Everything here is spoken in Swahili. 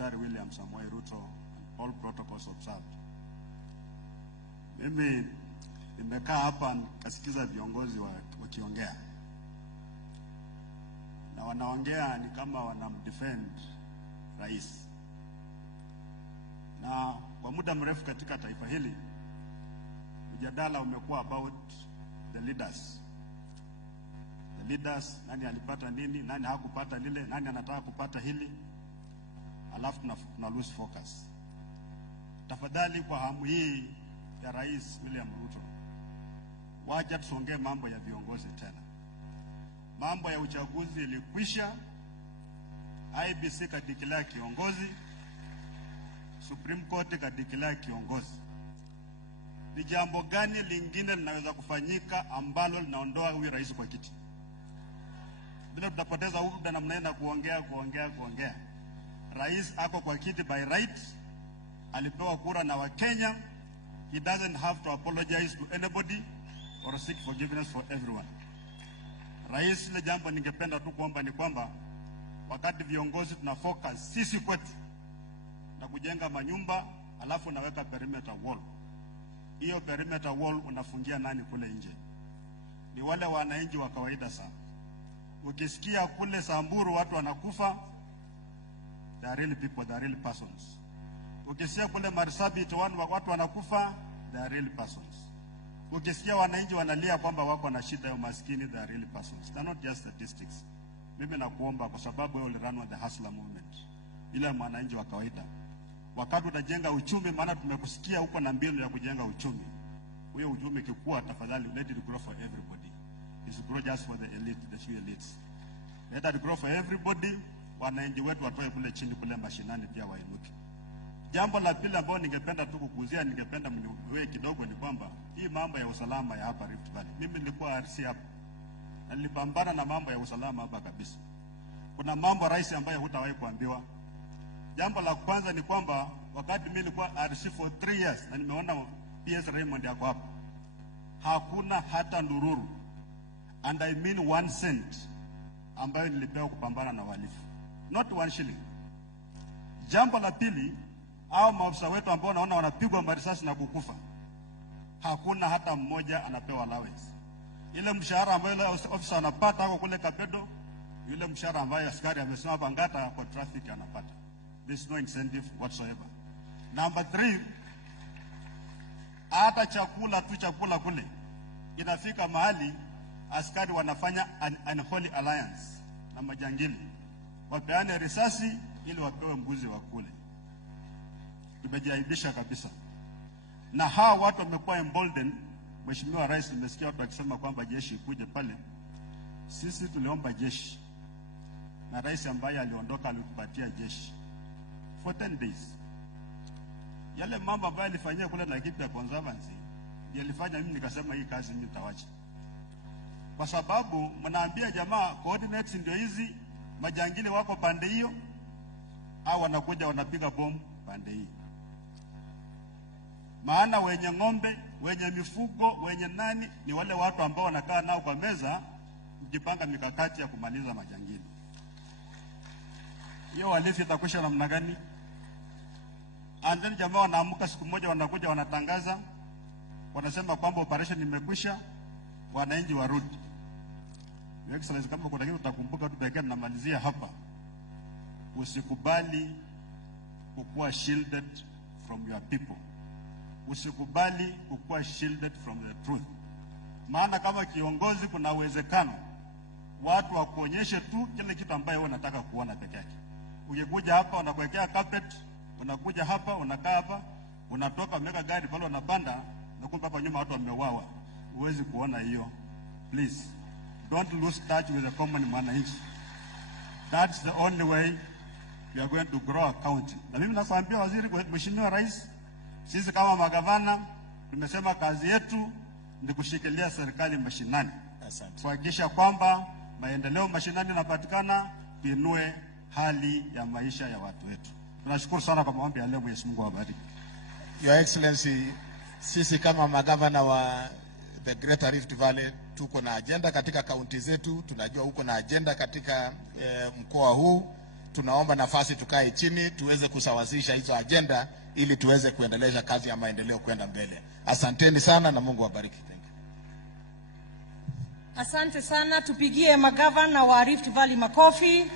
Daktari William Samoei Ruto, all protocols observed. Mimi nimekaa hapa nikasikiza viongozi wakiongea. Na wanaongea ni kama wanamdefend rais. Na kwa muda mrefu katika taifa hili mjadala umekuwa about the leaders. The leaders, nani alipata nini, nani hakupata lile, nani anataka kupata hili. Alafu tuna lose focus. Tafadhali kwa hamu hii ya Rais William Ruto, wacha tusongee mambo ya viongozi tena. Mambo ya uchaguzi ilikwisha, IBC kadeclare kiongozi, Supreme Court kadeclare kiongozi. Ni jambo gani lingine linaweza kufanyika ambalo linaondoa huyu rais kwa kiti? Bila tutapoteza muda na mnaenda kuongea. Rais ako kwa kiti by right, alipewa kura na Wakenya. He doesn't have to apologize to anybody or seek forgiveness for everyone. Rais, ile jambo ningependa tu kuomba ni kwamba wakati viongozi tuna focus sisi kwetu na kujenga manyumba, alafu unaweka perimeter wall. Hiyo perimeter wall unafungia nani kule nje? Ni wale wananchi wa kawaida sana. Ukisikia kule Samburu watu wanakufa, they are real people, they are real persons. Ukisikia kule Marsabit watu wanakufa, they are real persons. Ukisikia wananchi wanalia kwamba wako na shida ya umaskini, they are real persons. They are not just statistics. Mimi nakuomba kwa sababu wewe uliranwa the hustler movement, ile mwananchi wa kawaida. Wakati unajenga uchumi, maana tumekusikia huko na mbinu ya kujenga uchumi. Huyo uchumi kikua, tafadhali let it grow for everybody. It's grow just for the elite, the few elites. Let it grow for everybody. Wananchi wetu watoe kule chini kule mashinani pia wainuke. Jambo la pili ambalo ningependa tu kukuzia, ningependa mniwe kidogo ni kwamba hii mambo ya usalama ya hapa Rift Valley. Mimi nilikuwa RC hapa. Na nilipambana na mambo ya usalama hapa kabisa. Kuna mambo rais ambaye hutawahi kuambiwa. Jambo la kwanza ni kwamba wakati mimi nilikuwa RC for 3 years na nimeona PS Raymond yako hapa, hakuna hata ndururu, and I mean 1 cent, ambayo nilipewa kupambana na wahalifu. Not 1 shilling. Jambo la pili, hao maafisa wetu ambao naona wanapigwa marisasi na kukufa, hakuna hata mmoja anapewa allowance. Ile mshahara ambayo ile officer anapata hapo kule Kapedo, yule mshahara ambaye askari amesimama Bangata kwa traffic anapata. There's no incentive whatsoever. Number 3, hata chakula kule inafika mahali askari wanafanya unholy alliance na majangili, wapeane risasi ili wapewe mbuzi wa kule. Tumejiaibisha kabisa. Na hawa watu wamekuwa emboldened. Mheshimiwa Rais, nimesikia watu wakisema kwamba jeshi ikuje pale. Sisi tuliomba jeshi, na rais ambaye aliondoka alitupatia jeshi for 10 days. Yale mambo ambayo alifanyia kule na Laikipia Conservancy, yalifanya mimi nikasema hii kazi mimi nitawacha. Kwa sababu mnaambia jamaa coordinates ndio hizi, majangili wako pande hiyo, au wanakuja wanapiga bomu pande hii. Maana wenye ng'ombe, wenye mifugo, wenye nani ni wale watu ambao wanakaa nao kwa meza mkipanga mikakati ya kumaliza majangili. Hiyo walifi itakwisha namna gani? And then jamaa wanaamka siku moja wanakuja wanatangaza, wanasema kwamba operation imekwisha, wananchi warudi. Your Excellency, kama kuna kitu utakumbuka tu dakika namalizia hapa. Usikubali kukuwa shielded from your people. Usikubali kukuwa shielded from the truth. Maana kama kiongozi kuna uwezekano watu wakuonyeshe tu kile kitu ambaye wewe unataka kuona peke yake. Ukikuja hapa unakuwekea carpet, unakuja hapa, unakaa hapa, unatoka umeweka gari pale unapanda, na kumbe hapa nyuma watu wameuawa. Huwezi kuona hiyo. Please, don't lose touch with the common mwananchi. That's the only way we are going to grow a county. Na mimi nakwambia waziri, Mheshimiwa Rais, sisi kama magavana tumesema kazi yetu ni kushikilia serikali mashinani. Asante. Kuhakikisha kwamba maendeleo mashinani yanapatikana, tuinue hali ya maisha ya watu wetu. Tunashukuru sana kwa maombi ya leo. Mwenyezi Mungu awabariki. Your Excellency, sisi kama magavana wa the Greater Rift Valley tuko na agenda katika kaunti zetu. Tunajua uko na agenda katika mkoa huu, tunaomba nafasi tukae chini tuweze kusawazisha hizo agenda ili tuweze kuendeleza kazi ya maendeleo kwenda mbele. Asanteni sana na Mungu awabariki. Asante sana, tupigie magavana wa Rift Valley makofi.